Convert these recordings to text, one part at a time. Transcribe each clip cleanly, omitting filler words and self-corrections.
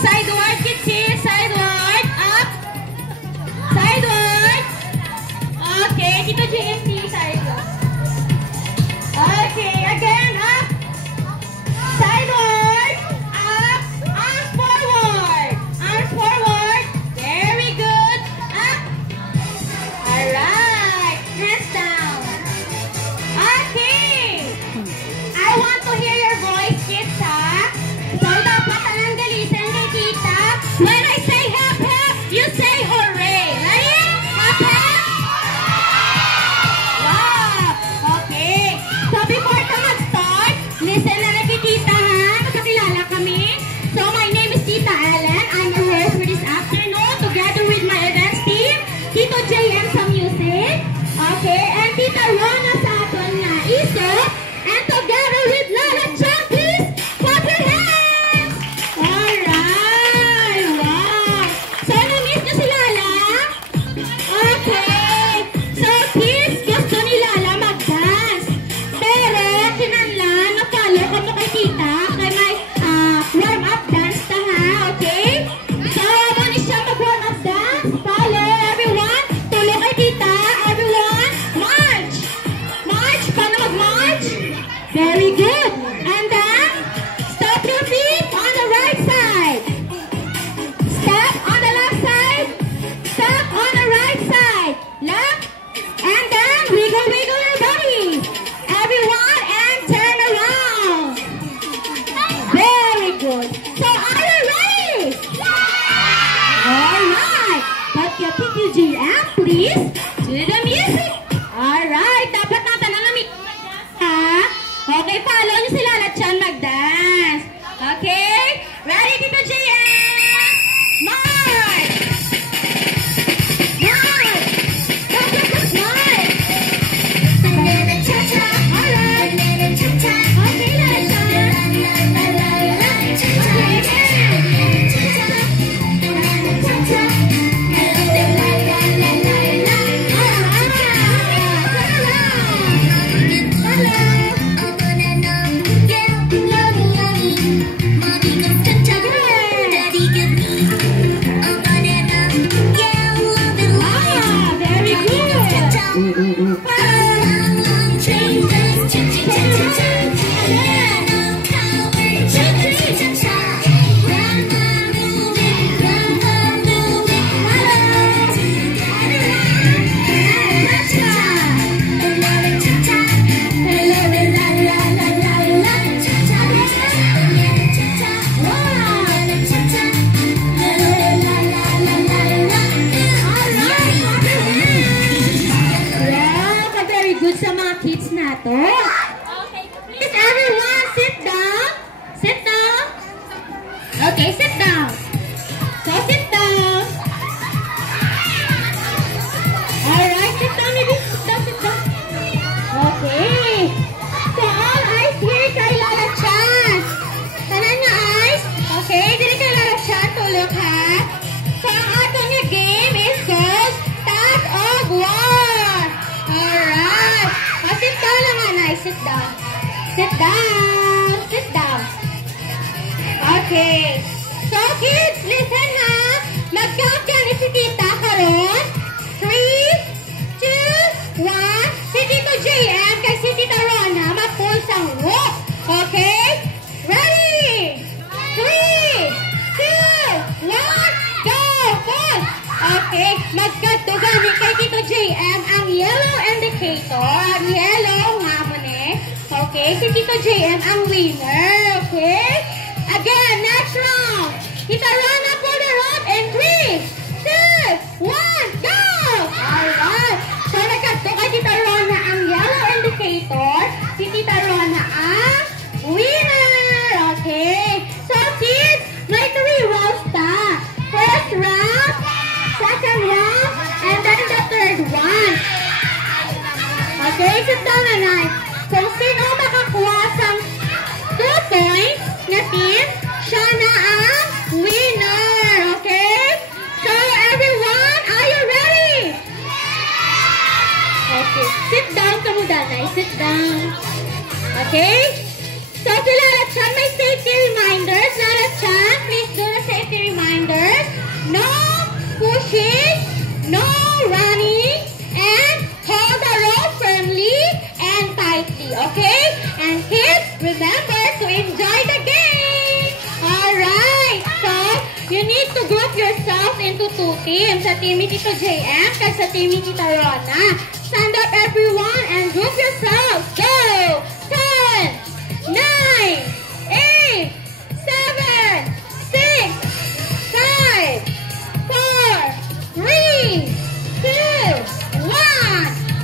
sideward, kitchen, sideward, up, sideward. Okay, Tito JM, sideward. Okay, again, up, sideward, up, arms forward, very good, up. Alright, hands down. Okay, I want to hear your voice, kids, ha? So, dapat ang galisan kay tita. When I say hep hep, you say hooray. Ready? Hep hep? Wow! Okay. So, before ka mag-start, listen na lang kay tita, ha? Magkakilala kami. So, my name is Tita Ellen. I'm your host for this afternoon together with my events team, Tito JM sa music. Okay, and Tita Rona sa aton nga iso. And together with Lola Chang, please, clap your hands! Alright! Wow! So, na-miss nyo si Lala? Okay! So, kids, gusto ni Lala mag-dance. Pero, kinanlan, na-follow ko mo kay tita kay may warm-up dance ta, ha? Okay? So, mo ni siya mag-warm-up dance. Follow, everyone. Tuloy kay tita. Everyone, march! March! Paano mag-march? Very good. And then, stop your feet on the right side. Step on the left side. Step on the right side. Left. And then, wiggle, wiggle your body. Everyone, and turn around. Very good. So, are you ready? Alright. Put your TQGM, please, to the music. Alright. Dapat natin ang namit. Ha? Okay, follow nyo si Lala Chan mag-dance. Okay? Ready, Tito JM? March! March! March! March! Alright. Okay, Lala Chan. Very good. Very good sa mga kids nato. Please, everyone, sit down. Sit down. Okay, sit down. So, sit down. Alright, sit down, maybe. Sit down, sit down. Okay. So, all eyes here kay Lala Chan. Tanan nga eyes. Okay, dili kay Lala Chan. Tulog, ha? So, ang atong nga game is called Tag of War. Alright. Oh, sit down lang, Anay. Sit down. Sit down. Sit down. Okay. So, kids, listen, ha? Mag-count yan si Tita karon. 3, 2, 1. Si Tito JM kay si Tita Rona mag-pull sa hook. Okay? Ready? 3, 2, 1, go! Pull! Okay. Magkatugan ni kay Tito JM ang yellow indicator. Ang yellow nga mo ne. Okay? Si Tito JM ang winner. Okay? Again, next round. Tita Rona, pull the rope in 3, 2, 1, go! Alright. So, nagkatugan kay Tita Rona ang yellow indicator. Si Tita Rona ang winner. Okay? So, kids, may 3 rounds ta. First round, second round, and then the third one. Okay, sit down, Nanay. Kung sino makakuha sa 2 points na team, siya na ang winner. Okay? So, everyone, are you ready? Okay, sit down ka mo, Nanay. Sit down. Okay? So, si Lala Chan, may safety reminders. Lala Chan, please do the safety kids, no running, and hold the rope firmly and tightly, okay? And kids, remember to enjoy the game. Alright, so you need to group yourself into two teams. Sa team ni Tito JM at sa team ni Tita Rona. Stand up everyone and group yourselves. Go! 10, 9, 8, 7, 6, 5, 4, 3, 2, 1.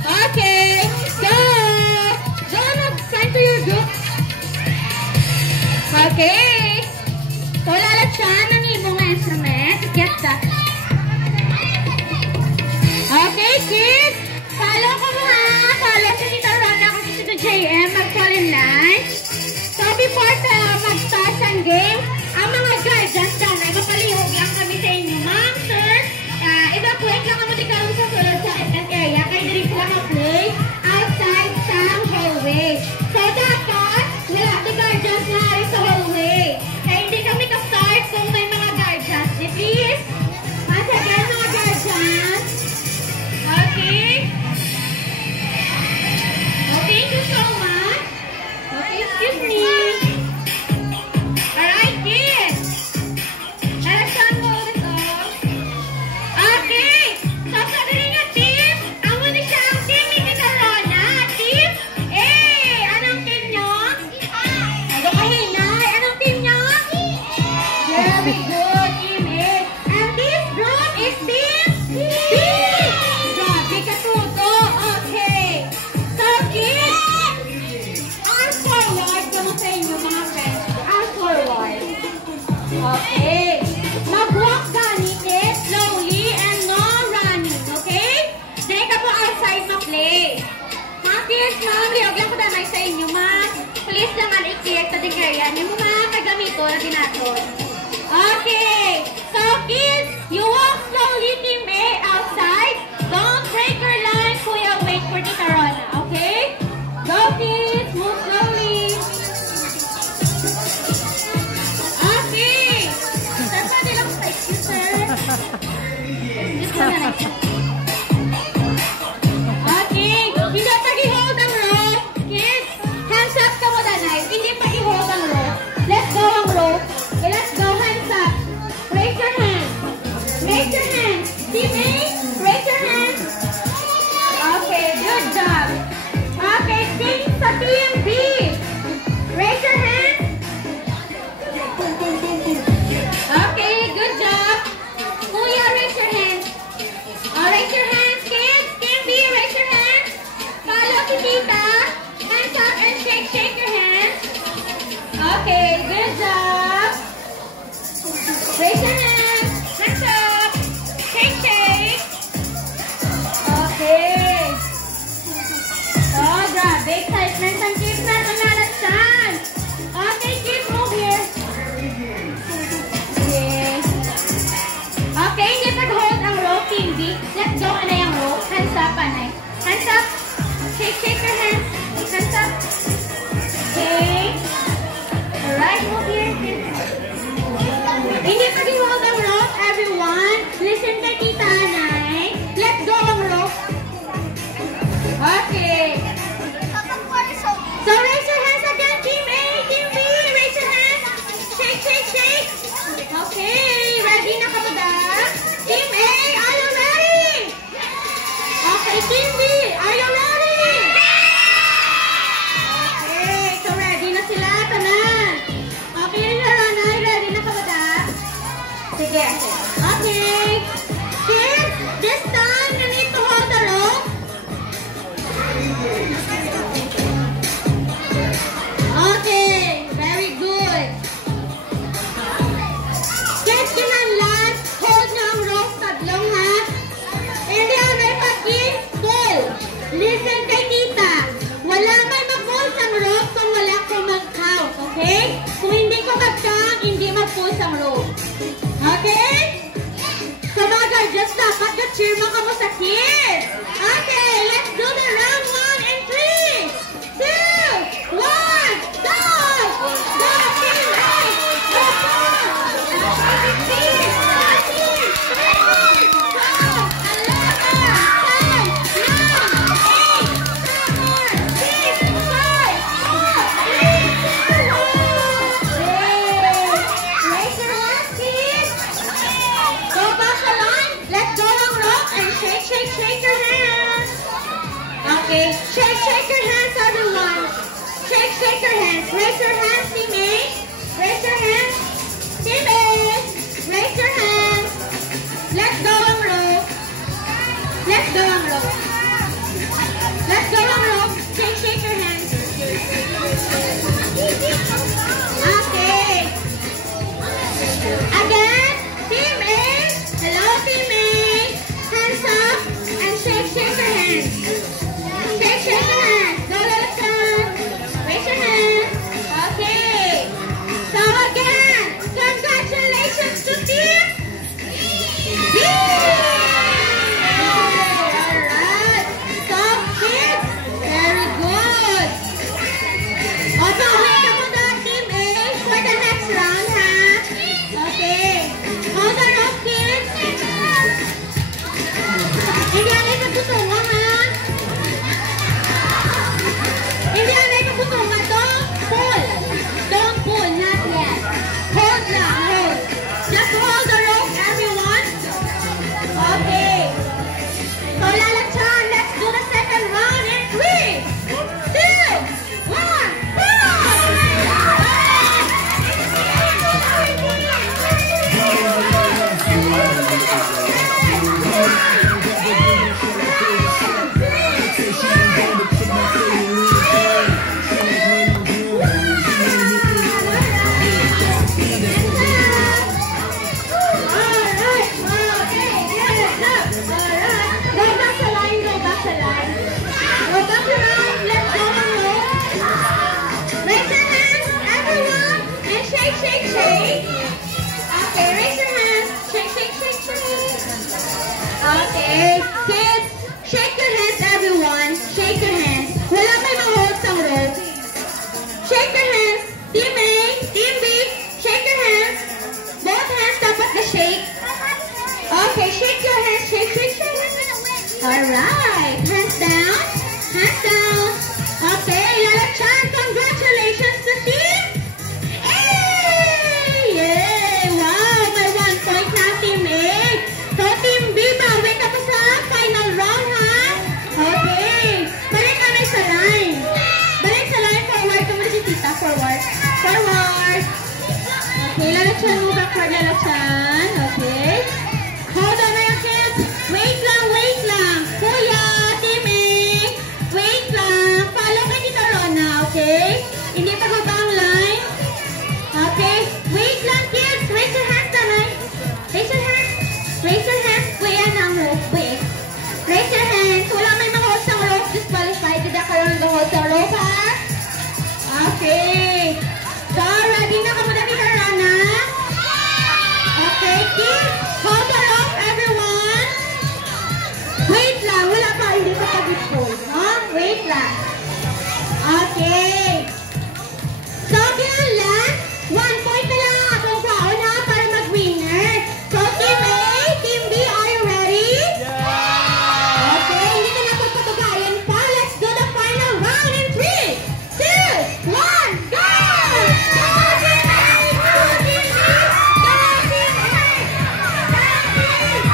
Okay, go! Go na, sign to your group. Okay. So, lalat siya ng ibong instrument. Get that. Okay, kids. Follow ko mo ha. Follow si Tita Rona kasi si Tito JM. Mag-call in line. So, before mag-start ang game, ang mga guardians dyan ay mapalihog lang kami sa inyo. Ma'am, sir, evacuate lang kami karon sa sulod sa area. Kaya diri sila mag-play outside sa hallway. So, dapat, wala the guardians na rin sa hallway. Kaya hindi kami ka-start kung may mga guardians. Please, once again, mga guardians. Okay? Oh, thank you so much. Okay, excuse me. Alright, kids. Saan mo ulit oh? Okay. So, sabi rin nga, team. Ang muna siya ang team ni Tita Rona. Team A. Anong team nyo? Ano kahinay? Anong team nyo? Very good, team A. And this group is team B. Grabe ka tuto. Okay. So, kids, arm forward. Kamusta inyo mga friends? Arm forward. Okay. Mag-walk gani, kids. Slowly and no running. Okay? Dili ka po outside ma-play. Mga kids, ma'am, liyog lang ko damay sa inyo, ma'am. Please naman i-clear sa tingarian. Yung mga kagamito na dinaton. Okay. So, kids, you walk slowly, team A, outside. Don't break your line. Kuya, wait for Tita Rona. Okay? Go, kids. Move slowly. Okay. Sir, pwede lang sa excuse, sir. Excuse mo na lang. Okay. Hindi pag-i-hold ang rope. Kids, hands up ka mo, danay. Hindi pag-i-hold ang rope. Let's go ang rope. Okay, let's go. Hands up. Raise your hand. Raise your hand. Team A, raise your hand. Okay, good job. Okay, team sa team B. Raise your hand. Okay, good job. Kuya, raise your hand. Raise your hands, kids. Team B, raise your hands. Follow si Tita. Hands up and shake your hands. Okay, good job. Raise your hands. Hands up. Shake. Okay. So, grabe. Excitement ang kids na panalasan. Okay, kids, move here. Yes. Okay, hindi pag-hold ang rope, team B. Let's go, anay ang rope. Hands up, anay. Hands up. Shake your hands. Hands up. Okay. Alright, move here. Hindi pag-hold shake your hands, everyone. Shake your hands. Raise your hands, Team A. Raise your hands. Team A. Raise your hands. Let's go ang rope. Let's go ang rope. Let's go ang rope. Shake your hands. Okay. Again, Team A. Hello, Team A. Hands up and shake your hands. Shake your hands. Go, Lalasan. Raise your hands. Okay. So again, congratulations to Team B. Alright. So kids, very good. Okay, wait ako na Team A for the next round, ha? Okay. Hold on up, kids. Hindi ang ikabutungan, ha? Hindi ang ikabutungan. Don't pull. Don't pull, not yet. Hold lang, hold. Just hold the rope, everyone. Okay. So, Lalachan, let's do the second round in 3, 2, 1, go! Okay, kids, shake your hands, everyone. Shake your hands. Wala may ma-hold sa rope. Shake your hands. Team A, Team B, shake your hands. Both hands dapat na shake. Okay, shake your hands. Shake. Alright, hands down. Hands down. Okay, Lalachan, congratulations to Team A! Yay! Wow, may 1 point na Team A. So, Team B, bawi ka pa sa final round, ha? Okay. Balik kami sa line. Balik sa line. Forward ka muna si Tita. Forward. Okay, Lalachan mo. Backward, Lalachan. Okay. Hold on na yung kids. Wait lang. Kuya, Team A. Wait lang. Follow kay Tita Rona, okay? Hindi pa ba ang line? Okay. Wait lang, kids. Raise your hands na, right? Raise your hands. Raise your hands. Kuya na ang rope. Wait. Raise your hands. Wala may mga sa rope. Disqualified. Tidak kayo ng sa rope, ha? Okay. So, ready na ka muna ni Rana? Okay, kids. Hold the rope, everyone. Wait lang. Wala pa. Hindi pa pag-pull. Huh? Wait lang. Okay. So, kailan lang? 1 point na lang ang akong kaon, ha? Para mag-winner. So, Team A, Team B, are you ready? Yeah! Okay, hindi ka na pagpatugayan pa. Let's do the final round in 3, 2, 1, go! Go, Team A! Go, Team B! Go, Team A! Go, Team!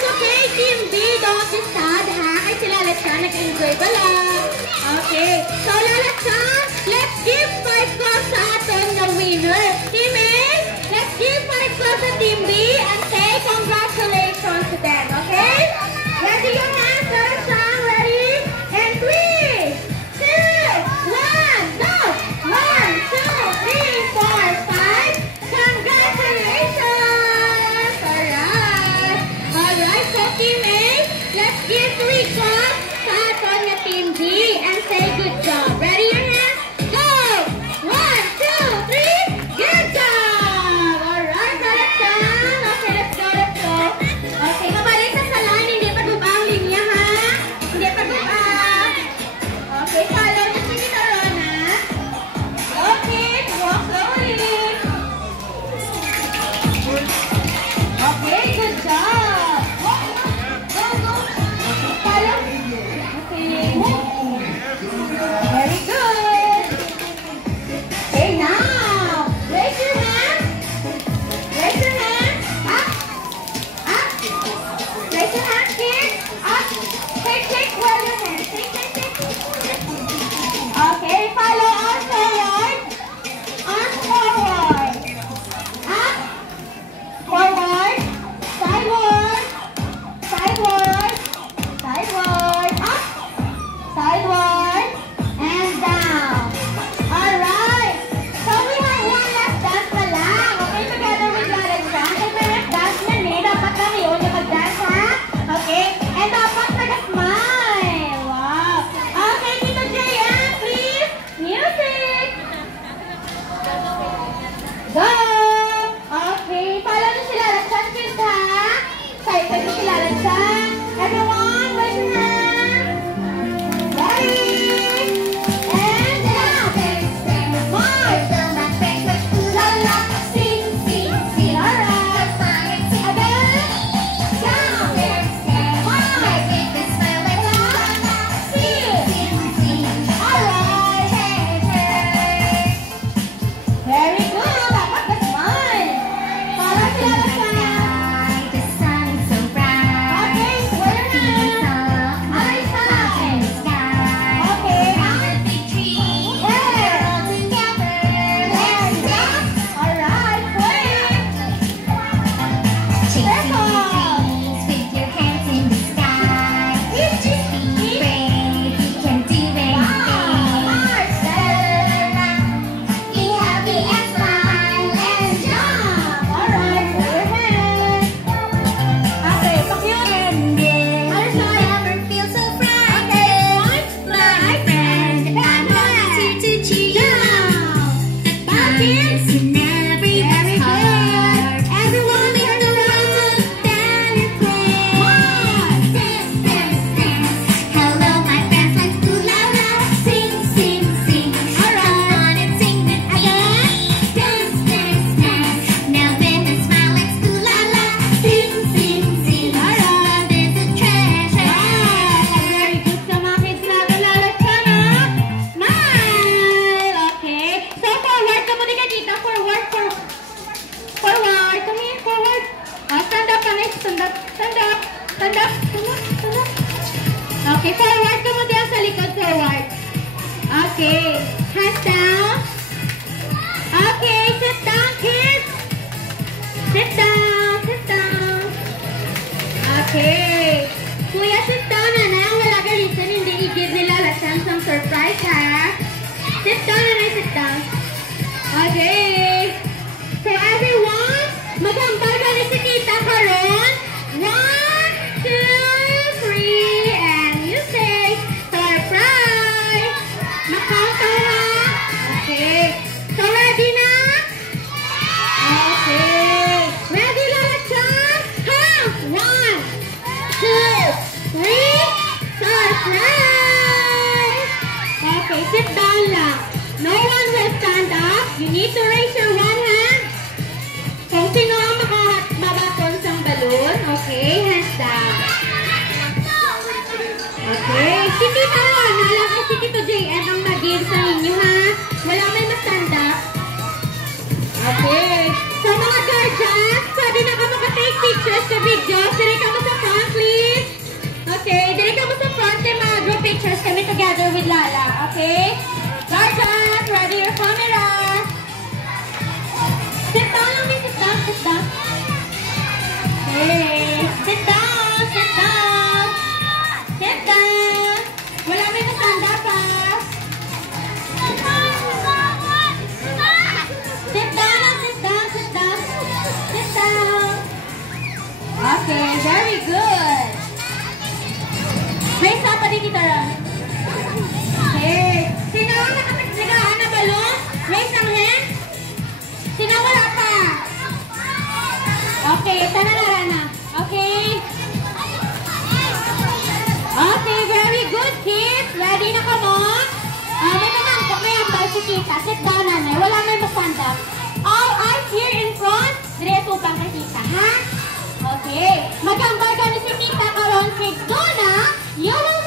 1 Team B and say congratulations to them, okay? Ready your hands, start the song, ready? And 3, 2, 1, go! 1, 2, 3, 4, 5. Congratulations! Alright, so Team A, let's give 3 claps sa aton na Team B and say good job. Ready your hands? Go! 1, 2, 3, good job! Alright, correct down. Okay, let's go, let's go. Okay, mabalik sa salan, hindi pa guba ang linya ha? Hindi pa guba. Okay, follow na si Tita Rona. Okay, walk slowly. Okay, good job. Go, go. Follow. Okay. Very good. Okay, now, raise your hand. Raise your hand. Up. Up. Raise your hand, kids. Up. Take where your hand. Take. Okay, follow on forward. On forward. Up. Forward. Sideward. Sideward. Sideward. Up. Sideward. And down. Alright. So we have one last dance na lang. Okay, together with Lalagyan. Favorite dance na ni. Dapat kami yun yung mag-dance ha. Okay. And dapat nag-smile. Wow. Okay, Tito JM, please. Music. Go. Okay. Follow nyo si Lalagyan, kids ha. Excited nyo si Lalagyan. Everyone, raise your hand. Ready? And down. March. Lala. Sing. Alright. Again. Down. March. Sing. Alright. Very good. Dapat na-smile. Follow si Lalagyan. Okay, where na? Other side. Okay, where? Alright, where? Okay, forward ka mo diyan sa likod, forward. Okay, hands down. Okay, sit down, kids. Sit down. Okay. Kuya, sit down na na. Wala ka reason, hindi i-give nila Lalagyan some surprise, ha? Sit down na na, sit down. Okay. So everyone, magambal ka ni si Tita karon. 1, 2, 3, and you say, surprise! Makount ka ha? Okay. So ready na? Okay. Ready, Lalagyan? Count! 1, 2, 3, surprise! Okay, sit down lang. No one will stand up. You need to raise your one hand. Kung sino ang makabaton sa balloon, okay, hands down. Okay, si Tita Rona lang at si Tito JM ang mag-give sa inyo ha. Wala may ma-stand up. Okay, so mga guardians, pwede na ka maka-take pictures sa video. Dire ka mo sa front, please. Okay, dire ka mo sa front, mga group pictures kami together with Lala. Okay, guardians, ready your camera. Okay, very good. Raise up pa din kita. Okay. Sino ang nakapagligaan na balon? Raise ang hand. Sino wala pa? Okay, tanarara na. Okay. Okay, very good, kids. Ready na ka mo? May namangkok, may ambal si Tita. Sit down, nanay. Wala may stand up. All eyes here in front. Direto bang kay Tita, ha? Okay. Mag-ambal ka ni si Tita karon kay Donna. You will